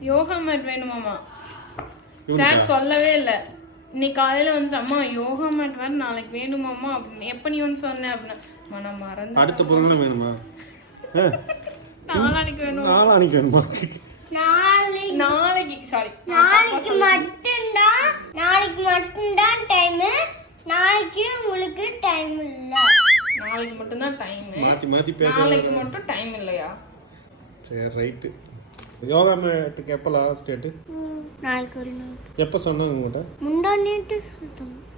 Yoga mat வேணுமாமா sir சொல்லவே இல்லை. இன்னைக்கு காலையில வந்து அம்மா யோகா மேட் வேற நாளைக்கு வேணுமாம்மா? அப்படின்னு. எப்ப நீ வந்து சொன்ன? அப்படின்னா. "அம்மா, நான் மறந்து அடுத்த புதன்கிழமை வேணுமா? நாளானிக்கு வேணும்? நாளானிக்கு வேணுமா? நாளைக்கு. நாளைக்கு. சாரி நாளைக்கு மட்டும்தான் நாளைக்கு மட்டும்தான் டைமு நாளைக்கு உங்களுக்கு டைம் இல்லை. நாளைக்கு மட்டும்தான் டைம் மாற்றி மாற்றி பேச நாளைக்கு மட்டும் டைம் இல்லையா? சரி ரைட்டு யோகா மேட்டுக்கு எப்போ லாஸ்ட் டேட்டு நாளைக்கு ஒரு நாள். எப்போ சொன்னாங்க உங்கள்கிட்ட முந்தா நேற்று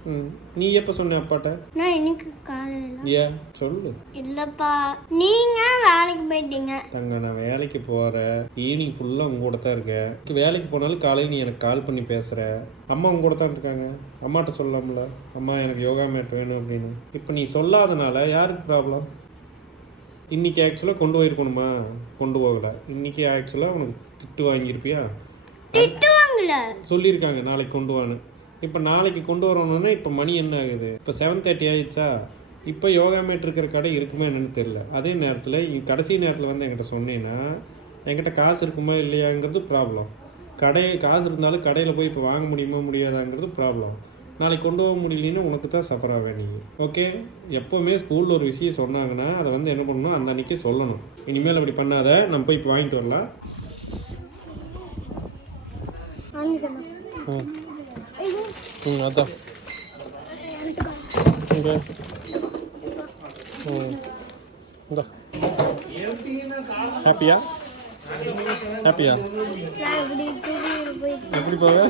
ம் நீ எப்போ சொன்ன அப்பாட்ட? நான் இன்னைக்கு காலையில். ஏன் சொல்லு. இல்லைப்பா நீங்க வேலைக்கு போயிட்டீங்க. தங்க நான் வேலைக்கு போகிறேன் ஈவினிங் ஃபுல்லாக உங்க கூட தான் இருக்கேன். வேலைக்கு போனாலும் காலையில் நீ எனக்கு கால் பண்ணி பேசுகிற அம்மா உங்க கூட தான் இருக்காங்க. அம்மாட்ட சொல்லலாம்ல அம்மா எனக்கு யோகா மேட் வேணும் அப்படின்னு. இப்போ நீ சொல்லாதனால யாருக்கு ப்ராப்ளம் இன்னைக்கு ஆக்சுவலாக கொண்டு போயிருக்கணுமா? கொண்டு போகல. இன்னைக்கு ஆக்சுவலாக உனக்கு திட்டு வாங்கியிருப்பியா? சொல்லியிருக்காங்க நாளைக்கு கொண்டு வான்னு. இப்போ நாளைக்கு கொண்டு வரணும்னா இப்போ மணி என்ன ஆகுது? இப்போ செவன் தேர்ட்டி ஆயிடுச்சா? இப்போ யோகா மேட் இருக்கிற கடை இருக்குமா என்னன்னு தெரியல. அதே நேரத்தில் கடைசி நேரத்தில் வந்து என்கிட்ட சொன்னீங்கன்னா என்கிட்ட காசு இருக்குமா இல்லையாங்கிறது ப்ராப்ளம் கடை காசு இருந்தாலும் கடையில் போய் இப்போ வாங்க முடியுமா முடியாதாங்கிறது ப்ராப்ளம் நாளைக்கு கொண்டு போக முடியலன்னா உனக்கு தான் சஃபர் ஆவேன் ஓகே எப்போவுமே ஸ்கூலில் ஒரு விஷயம் சொன்னாங்கன்னா அதை வந்து என்ன பண்ணணும் அந்த அன்னைக்கே சொல்லணும். இனிமேல் அப்படி பண்ணாத நம்ம போய் இப்போ வாங்கிட்டு வரலாம் ம் அதான். ஹாப்பியா ஹாப்பியா எப்படி போக?